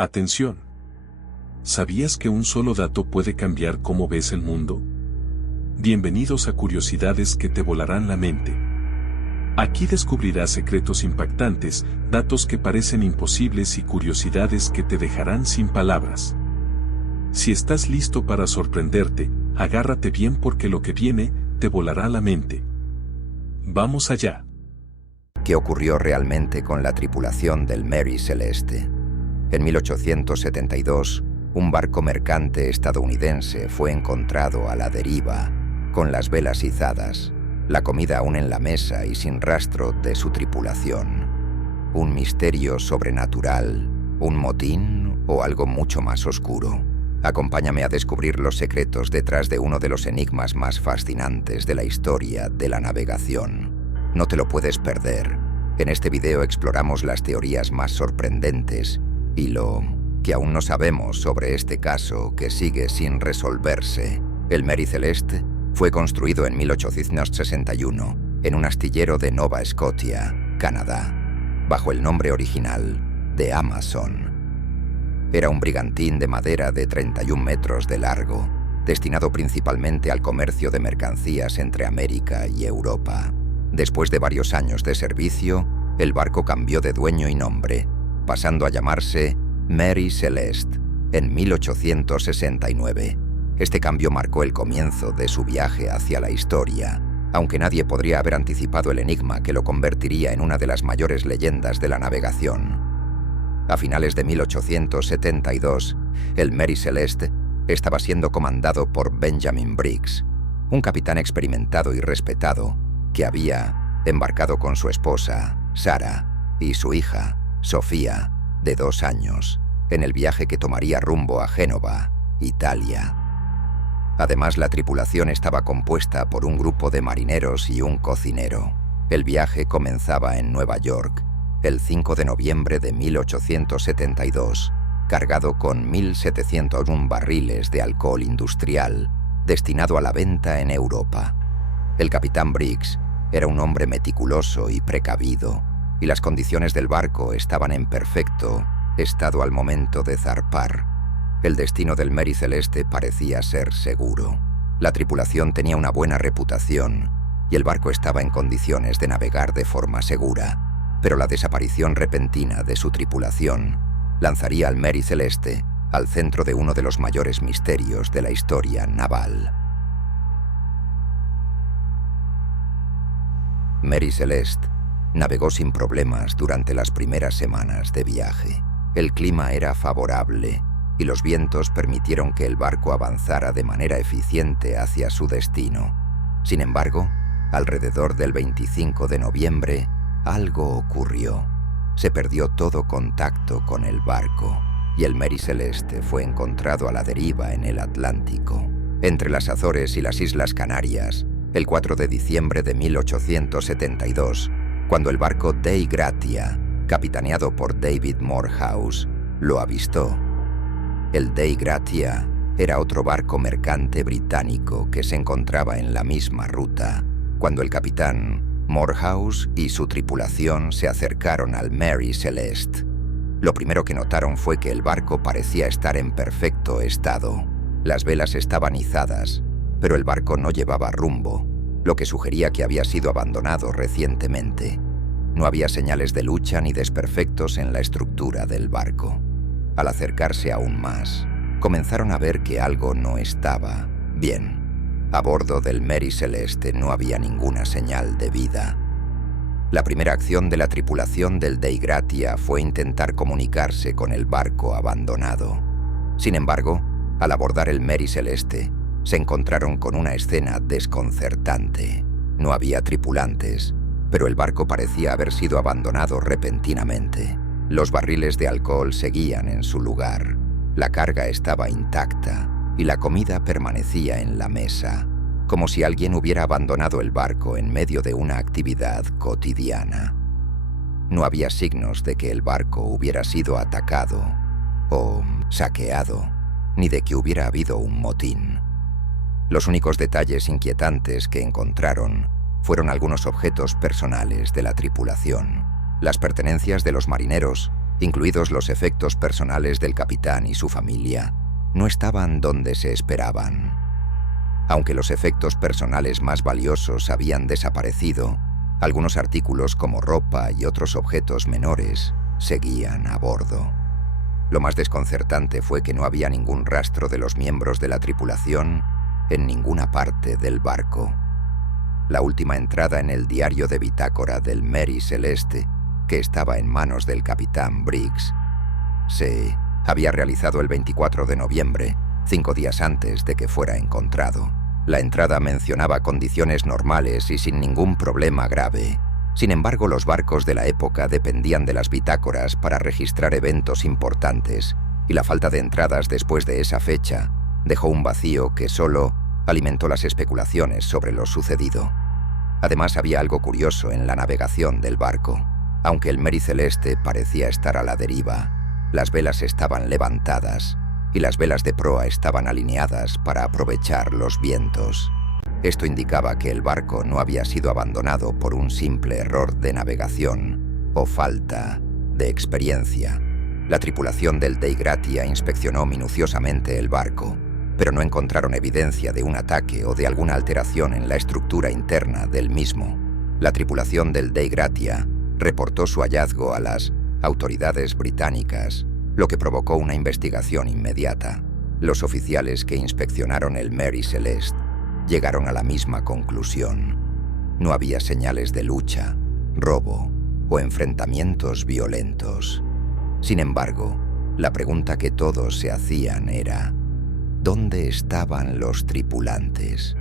Atención. ¿Sabías que un solo dato puede cambiar cómo ves el mundo? Bienvenidos a Curiosidades que te volarán la mente. Aquí descubrirás secretos impactantes, datos que parecen imposibles y curiosidades que te dejarán sin palabras. Si estás listo para sorprenderte, agárrate bien porque lo que viene te volará la mente. Vamos allá. ¿Qué ocurrió realmente con la tripulación del Mary Celeste? En 1872, un barco mercante estadounidense fue encontrado a la deriva, con las velas izadas, la comida aún en la mesa y sin rastro de su tripulación. ¿Un misterio sobrenatural, un motín o algo mucho más oscuro? Acompáñame a descubrir los secretos detrás de uno de los enigmas más fascinantes de la historia de la navegación. No te lo puedes perder. En este video exploramos las teorías más sorprendentes y lo que aún no sabemos sobre este caso que sigue sin resolverse. El Mary Celeste fue construido en 1861 en un astillero de Nova Scotia, Canadá, bajo el nombre original de Amazon. Era un brigantín de madera de 31 metros de largo, destinado principalmente al comercio de mercancías entre América y Europa. Después de varios años de servicio, el barco cambió de dueño y nombre, pasando a llamarse Mary Celeste en 1869. Este cambio marcó el comienzo de su viaje hacia la historia, aunque nadie podría haber anticipado el enigma que lo convertiría en una de las mayores leyendas de la navegación. A finales de 1872, el Mary Celeste estaba siendo comandado por Benjamin Briggs, un capitán experimentado y respetado que había embarcado con su esposa, Sarah, y su hija, Sofía, de 2 años, en el viaje que tomaría rumbo a Génova, Italia. Además, la tripulación estaba compuesta por un grupo de marineros y un cocinero. El viaje comenzaba en Nueva York, el 5 de noviembre de 1872, cargado con 1.701 barriles de alcohol industrial, destinado a la venta en Europa. El capitán Briggs era un hombre meticuloso y precavido, y las condiciones del barco estaban en perfecto estado al momento de zarpar. El destino del Mary Celeste parecía ser seguro. La tripulación tenía una buena reputación, y el barco estaba en condiciones de navegar de forma segura. Pero la desaparición repentina de su tripulación lanzaría al Mary Celeste al centro de uno de los mayores misterios de la historia naval. Mary Celeste navegó sin problemas durante las primeras semanas de viaje. El clima era favorable y los vientos permitieron que el barco avanzara de manera eficiente hacia su destino. Sin embargo, alrededor del 25 de noviembre, algo ocurrió. Se perdió todo contacto con el barco y el Mary Celeste fue encontrado a la deriva en el Atlántico, entre las Azores y las Islas Canarias, el 4 de diciembre de 1872, cuando el barco Dei Gratia, capitaneado por David Morehouse, lo avistó. El Dei Gratia era otro barco mercante británico que se encontraba en la misma ruta, cuando el capitán Morehouse y su tripulación se acercaron al Mary Celeste. Lo primero que notaron fue que el barco parecía estar en perfecto estado. Las velas estaban izadas, pero el barco no llevaba rumbo, lo que sugería que había sido abandonado recientemente. No había señales de lucha ni desperfectos en la estructura del barco. Al acercarse aún más, comenzaron a ver que algo no estaba bien. A bordo del Mary Celeste no había ninguna señal de vida. La primera acción de la tripulación del Dei Gratia fue intentar comunicarse con el barco abandonado. Sin embargo, al abordar el Mary Celeste, se encontraron con una escena desconcertante. No había tripulantes, pero el barco parecía haber sido abandonado repentinamente. Los barriles de alcohol seguían en su lugar, la carga estaba intacta y la comida permanecía en la mesa, como si alguien hubiera abandonado el barco en medio de una actividad cotidiana. No había signos de que el barco hubiera sido atacado o saqueado, ni de que hubiera habido un motín. Los únicos detalles inquietantes que encontraron fueron algunos objetos personales de la tripulación. Las pertenencias de los marineros incluidos los efectos personales del capitán y su familia, no estaban donde se esperaban. Aunque los efectos personales más valiosos habían desaparecido, algunos artículos como ropa y otros objetos menores seguían a bordo. Lo más desconcertante fue que no había ningún rastro de los miembros de la tripulación en ninguna parte del barco. La última entrada en el diario de bitácora del Mary Celeste, que estaba en manos del capitán Briggs, se había realizado el 24 de noviembre, 5 días antes de que fuera encontrado. La entrada mencionaba condiciones normales y sin ningún problema grave. Sin embargo, los barcos de la época dependían de las bitácoras para registrar eventos importantes, y la falta de entradas después de esa fecha dejó un vacío que solo alimentó las especulaciones sobre lo sucedido. Además, había algo curioso en la navegación del barco. Aunque el Mary Celeste parecía estar a la deriva, las velas estaban levantadas y las velas de proa estaban alineadas para aprovechar los vientos. Esto indicaba que el barco no había sido abandonado por un simple error de navegación o falta de experiencia. La tripulación del Dei Gratia inspeccionó minuciosamente el barco, pero no encontraron evidencia de un ataque o de alguna alteración en la estructura interna del mismo. La tripulación del Dei Gratia reportó su hallazgo a las autoridades británicas, lo que provocó una investigación inmediata. Los oficiales que inspeccionaron el Mary Celeste llegaron a la misma conclusión. No había señales de lucha, robo o enfrentamientos violentos. Sin embargo, la pregunta que todos se hacían era: ¿dónde estaban los tripulantes?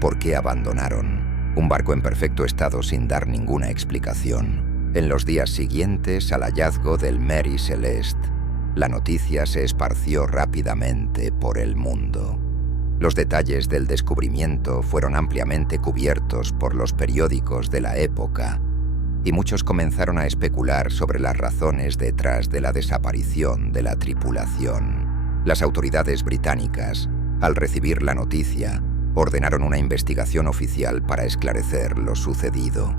¿Por qué abandonaron un barco en perfecto estado sin dar ninguna explicación? En los días siguientes al hallazgo del Mary Celeste, la noticia se esparció rápidamente por el mundo. Los detalles del descubrimiento fueron ampliamente cubiertos por los periódicos de la época, y muchos comenzaron a especular sobre las razones detrás de la desaparición de la tripulación. Las autoridades británicas, al recibir la noticia, ordenaron una investigación oficial para esclarecer lo sucedido.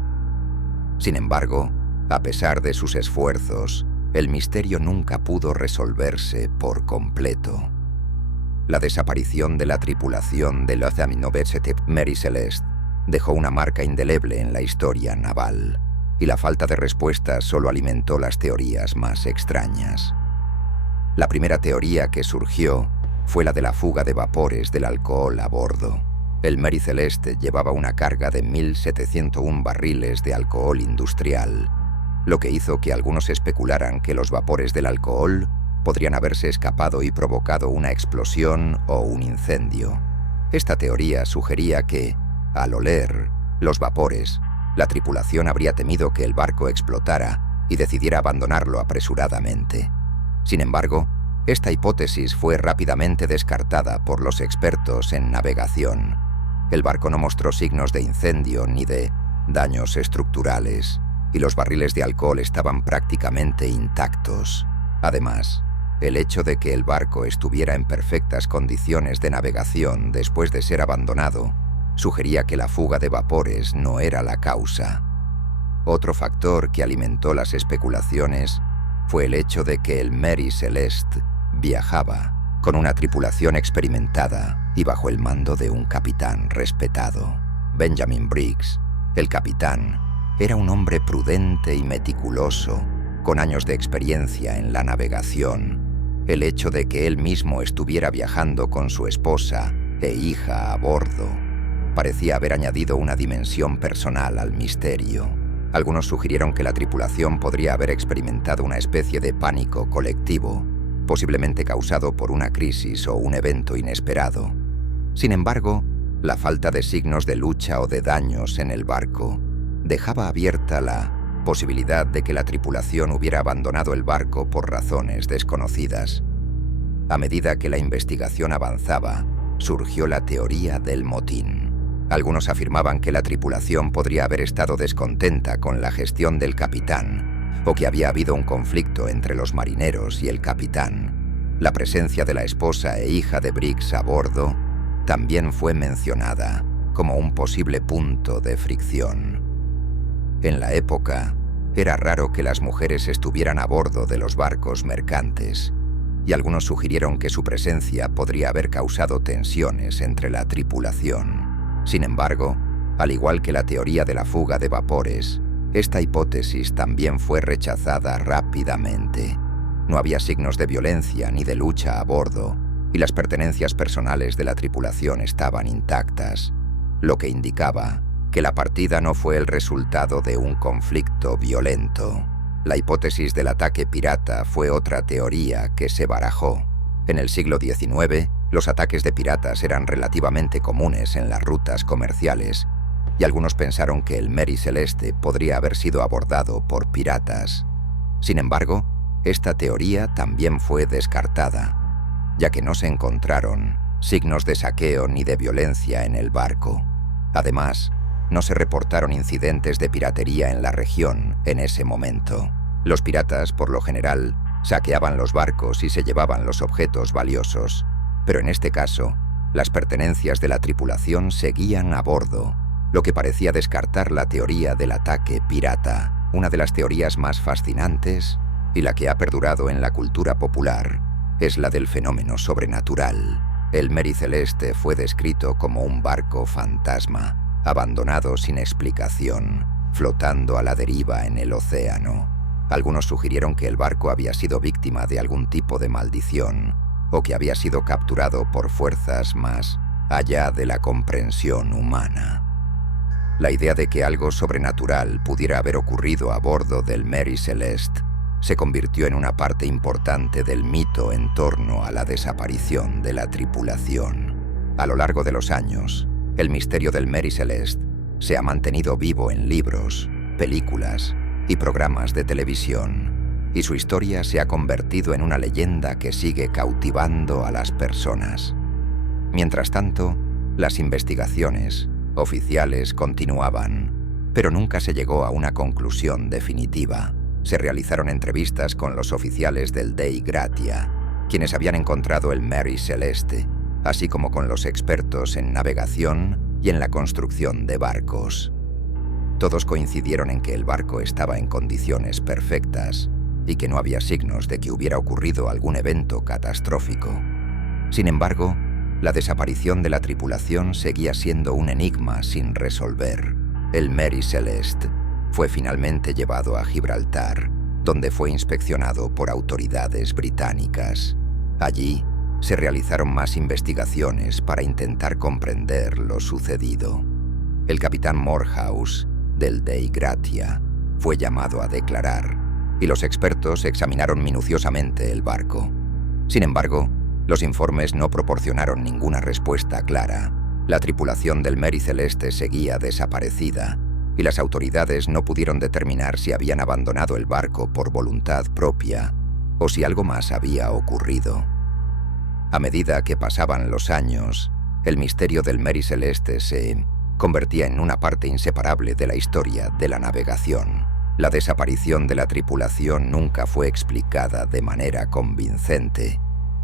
Sin embargo, a pesar de sus esfuerzos, el misterio nunca pudo resolverse por completo. La desaparición de la tripulación de l'Azaminovetsete Mary Celeste dejó una marca indeleble en la historia naval, y la falta de respuestas solo alimentó las teorías más extrañas. La primera teoría que surgió fue la de la fuga de vapores del alcohol a bordo. El Mary Celeste llevaba una carga de 1.701 barriles de alcohol industrial, lo que hizo que algunos especularan que los vapores del alcohol podrían haberse escapado y provocado una explosión o un incendio. Esta teoría sugería que, al oler los vapores, la tripulación habría temido que el barco explotara y decidiera abandonarlo apresuradamente. Sin embargo, esta hipótesis fue rápidamente descartada por los expertos en navegación. El barco no mostró signos de incendio ni de daños estructurales, y los barriles de alcohol estaban prácticamente intactos. Además, el hecho de que el barco estuviera en perfectas condiciones de navegación después de ser abandonado sugería que la fuga de vapores no era la causa. Otro factor que alimentó las especulaciones fue el hecho de que el Mary Celeste viajaba con una tripulación experimentada y bajo el mando de un capitán respetado. Benjamin Briggs, el capitán, era un hombre prudente y meticuloso, con años de experiencia en la navegación. El hecho de que él mismo estuviera viajando con su esposa e hija a bordo parecía haber añadido una dimensión personal al misterio. Algunos sugirieron que la tripulación podría haber experimentado una especie de pánico colectivo, posiblemente causado por una crisis o un evento inesperado. Sin embargo, la falta de signos de lucha o de daños en el barco dejaba abierta la posibilidad de que la tripulación hubiera abandonado el barco por razones desconocidas. A medida que la investigación avanzaba, surgió la teoría del motín. Algunos afirmaban que la tripulación podría haber estado descontenta con la gestión del capitán, o que había habido un conflicto entre los marineros y el capitán. La presencia de la esposa e hija de Briggs a bordo también fue mencionada como un posible punto de fricción. En la época, Era raro que las mujeres estuvieran a bordo de los barcos mercantes, y algunos sugirieron que su presencia podría haber causado tensiones entre la tripulación. Sin embargo, al igual que la teoría de la fuga de vapores, esta hipótesis también fue rechazada rápidamente. No había signos de violencia ni de lucha a bordo, y las pertenencias personales de la tripulación estaban intactas, lo que indicaba que la partida no fue el resultado de un conflicto violento. La hipótesis del ataque pirata fue otra teoría que se barajó. En el siglo XIX, los ataques de piratas eran relativamente comunes en las rutas comerciales, y algunos pensaron que el Mary Celeste podría haber sido abordado por piratas. Sin embargo, esta teoría también fue descartada, ya que no se encontraron signos de saqueo ni de violencia en el barco. Además, no se reportaron incidentes de piratería en la región en ese momento. Los piratas, por lo general, saqueaban los barcos y se llevaban los objetos valiosos, pero en este caso, las pertenencias de la tripulación seguían a bordo, lo que parecía descartar la teoría del ataque pirata, una de las teorías más fascinantes y la que ha perdurado en la cultura popular, es la del fenómeno sobrenatural. El Mary Celeste fue descrito como un barco fantasma, abandonado sin explicación, flotando a la deriva en el océano. Algunos sugirieron que el barco había sido víctima de algún tipo de maldición, o que había sido capturado por fuerzas más allá de la comprensión humana. La idea de que algo sobrenatural pudiera haber ocurrido a bordo del Mary Celeste se convirtió en una parte importante del mito en torno a la desaparición de la tripulación. A lo largo de los años, el misterio del Mary Celeste se ha mantenido vivo en libros, películas y programas de televisión, y su historia se ha convertido en una leyenda que sigue cautivando a las personas. Mientras tanto, las investigaciones oficiales continuaban, pero nunca se llegó a una conclusión definitiva. Se realizaron entrevistas con los oficiales del Dei Gratia, quienes habían encontrado el Mary Celeste, así como con los expertos en navegación y en la construcción de barcos. Todos coincidieron en que el barco estaba en condiciones perfectas y que no había signos de que hubiera ocurrido algún evento catastrófico. Sin embargo, la desaparición de la tripulación seguía siendo un enigma sin resolver. El Mary Celeste fue finalmente llevado a Gibraltar, donde fue inspeccionado por autoridades británicas. Allí, se realizaron más investigaciones para intentar comprender lo sucedido. El capitán Morehouse, del Dei Gratia, fue llamado a declarar, y los expertos examinaron minuciosamente el barco. Sin embargo, los informes no proporcionaron ninguna respuesta clara. La tripulación del Mary Celeste seguía desaparecida, y las autoridades no pudieron determinar si habían abandonado el barco por voluntad propia o si algo más había ocurrido. A medida que pasaban los años, el misterio del Mary Celeste se convertía en una parte inseparable de la historia de la navegación. La desaparición de la tripulación nunca fue explicada de manera convincente,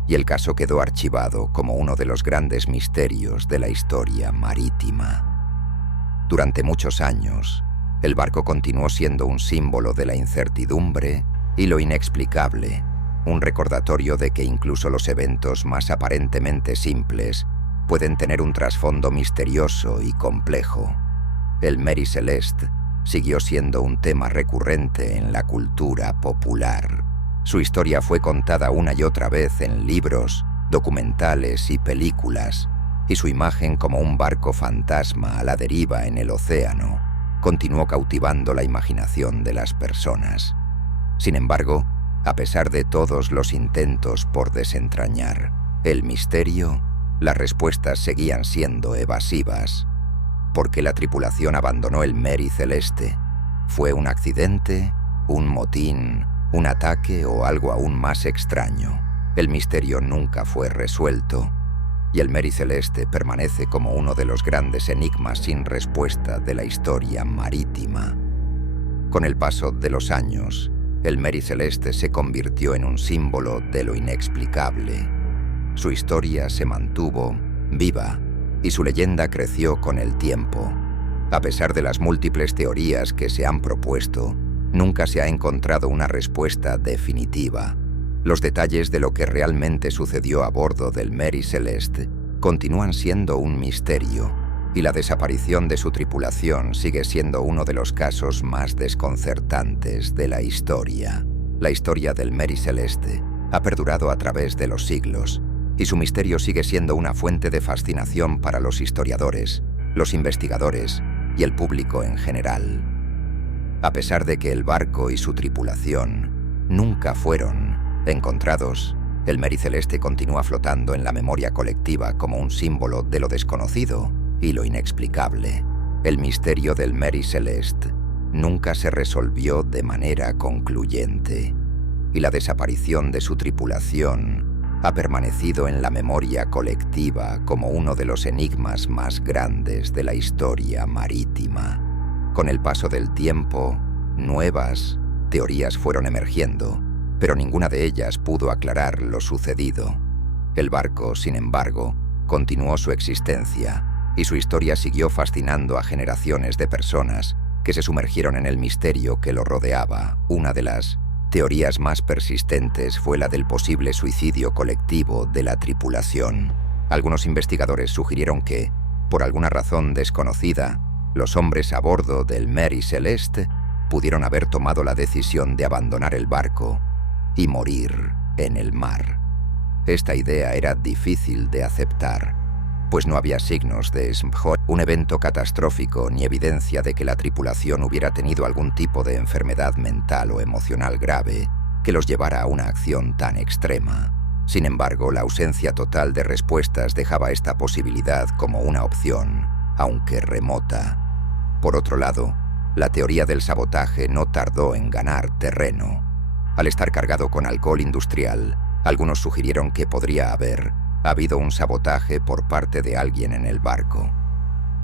y el caso quedó archivado como uno de los grandes misterios de la historia marítima. Durante muchos años, el barco continuó siendo un símbolo de la incertidumbre y lo inexplicable, un recordatorio de que incluso los eventos más aparentemente simples pueden tener un trasfondo misterioso y complejo. El Mary Celeste siguió siendo un tema recurrente en la cultura popular. Su historia fue contada una y otra vez en libros, documentales y películas, y su imagen como un barco fantasma a la deriva en el océano continuó cautivando la imaginación de las personas. Sin embargo, a pesar de todos los intentos por desentrañar el misterio, las respuestas seguían siendo evasivas. ¿Por qué la tripulación abandonó el Mary Celeste? ¿Fue un accidente, un motín, un ataque o algo aún más extraño? El misterio nunca fue resuelto, y el Mary Celeste permanece como uno de los grandes enigmas sin respuesta de la historia marítima. Con el paso de los años, el Mary Celeste se convirtió en un símbolo de lo inexplicable. Su historia se mantuvo viva y su leyenda creció con el tiempo. A pesar de las múltiples teorías que se han propuesto, Nunca se ha encontrado una respuesta definitiva. Los detalles de lo que realmente sucedió a bordo del Mary Celeste continúan siendo un misterio, y la desaparición de su tripulación sigue siendo uno de los casos más desconcertantes de la historia. La historia del Mary Celeste ha perdurado a través de los siglos, y su misterio sigue siendo una fuente de fascinación para los historiadores, los investigadores y el público en general. A pesar de que el barco y su tripulación nunca fueron encontrados, el Mary Celeste continúa flotando en la memoria colectiva como un símbolo de lo desconocido y lo inexplicable. El misterio del Mary Celeste nunca se resolvió de manera concluyente, y la desaparición de su tripulación ha permanecido en la memoria colectiva como uno de los enigmas más grandes de la historia marítima. Con el paso del tiempo, nuevas teorías fueron emergiendo, pero ninguna de ellas pudo aclarar lo sucedido. El barco, sin embargo, continuó su existencia, y su historia siguió fascinando a generaciones de personas que se sumergieron en el misterio que lo rodeaba. Una de las teorías más persistentes fue la del posible suicidio colectivo de la tripulación. Algunos investigadores sugirieron que, por alguna razón desconocida, los hombres a bordo del Mary Celeste pudieron haber tomado la decisión de abandonar el barco y morir en el mar. Esta idea era difícil de aceptar, pues no había signos de un evento catastrófico ni evidencia de que la tripulación hubiera tenido algún tipo de enfermedad mental o emocional grave que los llevara a una acción tan extrema. Sin embargo, la ausencia total de respuestas dejaba esta posibilidad como una opción, aunque remota. Por otro lado, la teoría del sabotaje no tardó en ganar terreno. Al estar cargado con alcohol industrial, algunos sugirieron que podría haber habido un sabotaje por parte de alguien en el barco.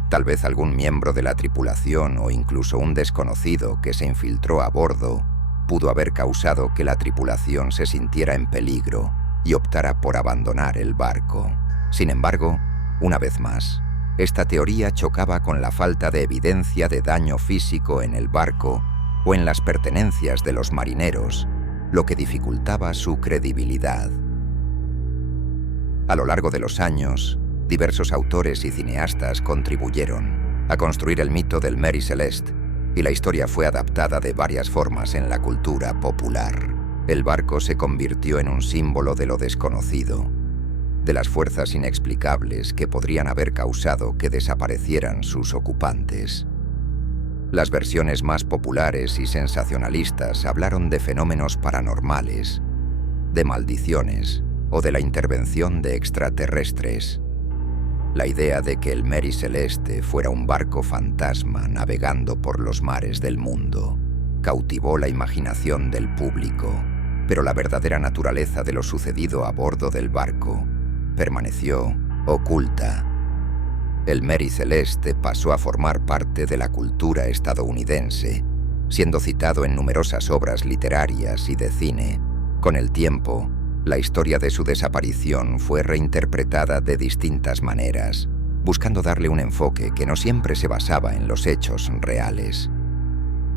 Tal vez algún miembro de la tripulación o incluso un desconocido que se infiltró a bordo pudo haber causado que la tripulación se sintiera en peligro y optara por abandonar el barco. Sin embargo, una vez más, esta teoría chocaba con la falta de evidencia de daño físico en el barco o en las pertenencias de los marineros, lo que dificultaba su credibilidad. A lo largo de los años, diversos autores y cineastas contribuyeron a construir el mito del Mary Celeste, y la historia fue adaptada de varias formas en la cultura popular. El barco se convirtió en un símbolo de lo desconocido, de las fuerzas inexplicables que podrían haber causado que desaparecieran sus ocupantes. Las versiones más populares y sensacionalistas hablaron de fenómenos paranormales, de maldiciones o de la intervención de extraterrestres. La idea de que el Mary Celeste fuera un barco fantasma navegando por los mares del mundo cautivó la imaginación del público, pero la verdadera naturaleza de lo sucedido a bordo del barco permaneció oculta. El Mary Celeste pasó a formar parte de la cultura estadounidense, siendo citado en numerosas obras literarias y de cine. Con el tiempo, la historia de su desaparición fue reinterpretada de distintas maneras, buscando darle un enfoque que no siempre se basaba en los hechos reales.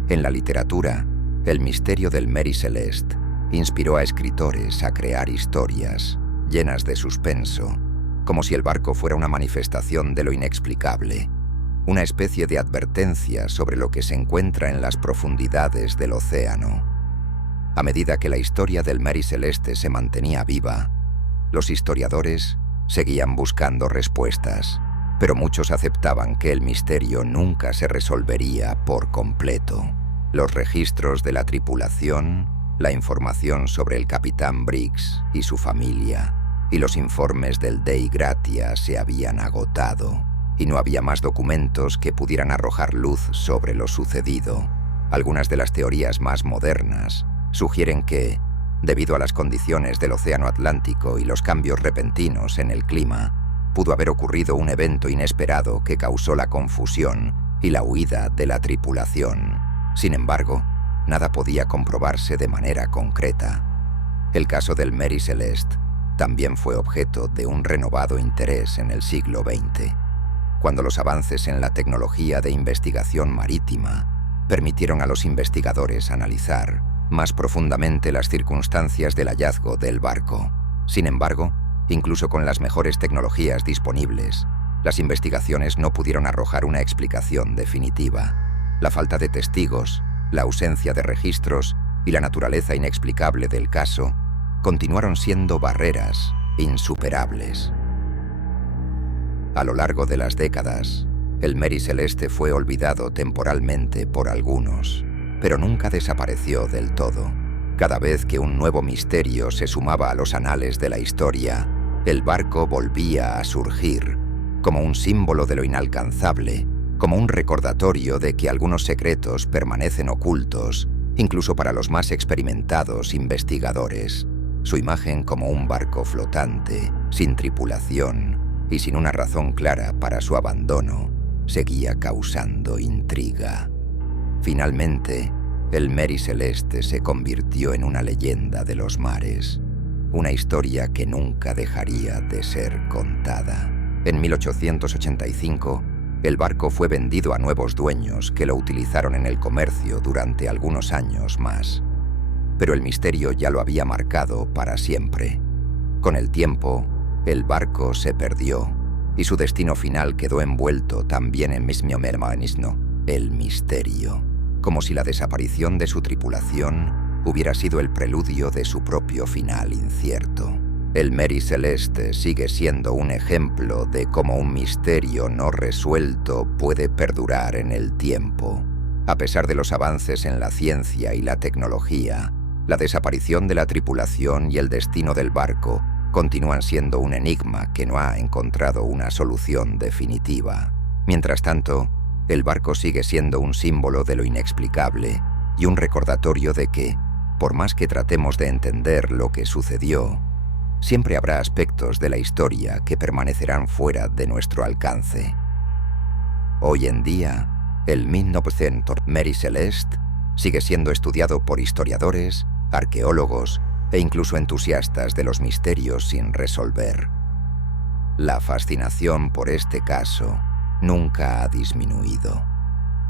En la literatura, el misterio del Mary Celeste inspiró a escritores a crear historias llenas de suspenso, como si el barco fuera una manifestación de lo inexplicable, una especie de advertencia sobre lo que se encuentra en las profundidades del océano. A medida que la historia del Mary Celeste se mantenía viva, los historiadores seguían buscando respuestas, pero muchos aceptaban que el misterio nunca se resolvería por completo. Los registros de la tripulación, la información sobre el capitán Briggs y su familia, y los informes del Dei Gratia se habían agotado, y no había más documentos que pudieran arrojar luz sobre lo sucedido. Algunas de las teorías más modernas sugieren que, debido a las condiciones del océano Atlántico y los cambios repentinos en el clima, pudo haber ocurrido un evento inesperado que causó la confusión y la huida de la tripulación. Sin embargo, nada podía comprobarse de manera concreta. El caso del Mary Celeste también fue objeto de un renovado interés en el siglo XX, cuando los avances en la tecnología de investigación marítima permitieron a los investigadores analizar más profundamente las circunstancias del hallazgo del barco. Sin embargo, incluso con las mejores tecnologías disponibles, las investigaciones no pudieron arrojar una explicación definitiva. La falta de testigos, la ausencia de registros y la naturaleza inexplicable del caso continuaron siendo barreras insuperables. A lo largo de las décadas, el Mary Celeste fue olvidado temporalmente por algunos, pero nunca desapareció del todo. Cada vez que un nuevo misterio se sumaba a los anales de la historia, el barco volvía a surgir, como un símbolo de lo inalcanzable, como un recordatorio de que algunos secretos permanecen ocultos, incluso para los más experimentados investigadores. Su imagen como un barco flotante, sin tripulación y sin una razón clara para su abandono, seguía causando intriga. Finalmente, el Mary Celeste se convirtió en una leyenda de los mares, una historia que nunca dejaría de ser contada. En 1885, el barco fue vendido a nuevos dueños que lo utilizaron en el comercio durante algunos años más. Pero el misterio ya lo había marcado para siempre. Con el tiempo, el barco se perdió y su destino final quedó envuelto también en el misterio, como si la desaparición de su tripulación hubiera sido el preludio de su propio final incierto. El Mary Celeste sigue siendo un ejemplo de cómo un misterio no resuelto puede perdurar en el tiempo. A pesar de los avances en la ciencia y la tecnología, la desaparición de la tripulación y el destino del barco continúan siendo un enigma que no ha encontrado una solución definitiva. Mientras tanto, el barco sigue siendo un símbolo de lo inexplicable y un recordatorio de que, por más que tratemos de entender lo que sucedió, siempre habrá aspectos de la historia que permanecerán fuera de nuestro alcance. Hoy en día, el 1900 Mary Celeste sigue siendo estudiado por historiadores, arqueólogos e incluso entusiastas de los misterios sin resolver. La fascinación por este caso nunca ha disminuido,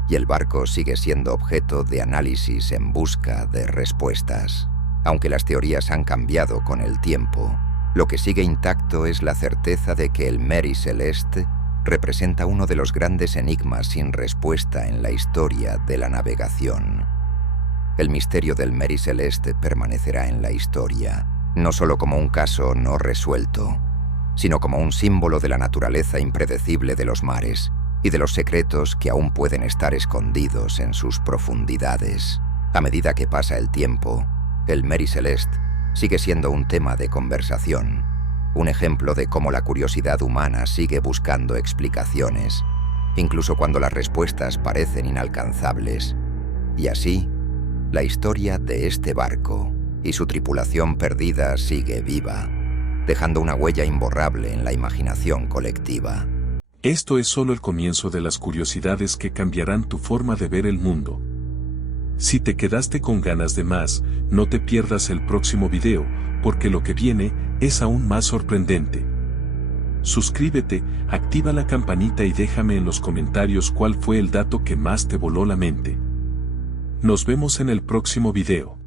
y el barco sigue siendo objeto de análisis en busca de respuestas. Aunque las teorías han cambiado con el tiempo, lo que sigue intacto es la certeza de que el Mary Celeste representa uno de los grandes enigmas sin respuesta en la historia de la navegación. El misterio del Mary Celeste permanecerá en la historia, no solo como un caso no resuelto, sino como un símbolo de la naturaleza impredecible de los mares y de los secretos que aún pueden estar escondidos en sus profundidades. A medida que pasa el tiempo, el Mary Celeste sigue siendo un tema de conversación, un ejemplo de cómo la curiosidad humana sigue buscando explicaciones, incluso cuando las respuestas parecen inalcanzables. Y así, la historia de este barco y su tripulación perdida sigue viva, dejando una huella imborrable en la imaginación colectiva. Esto es solo el comienzo de las curiosidades que cambiarán tu forma de ver el mundo. Si te quedaste con ganas de más, no te pierdas el próximo video, porque lo que viene es aún más sorprendente. Suscríbete, activa la campanita y déjame en los comentarios cuál fue el dato que más te voló la mente. Nos vemos en el próximo video.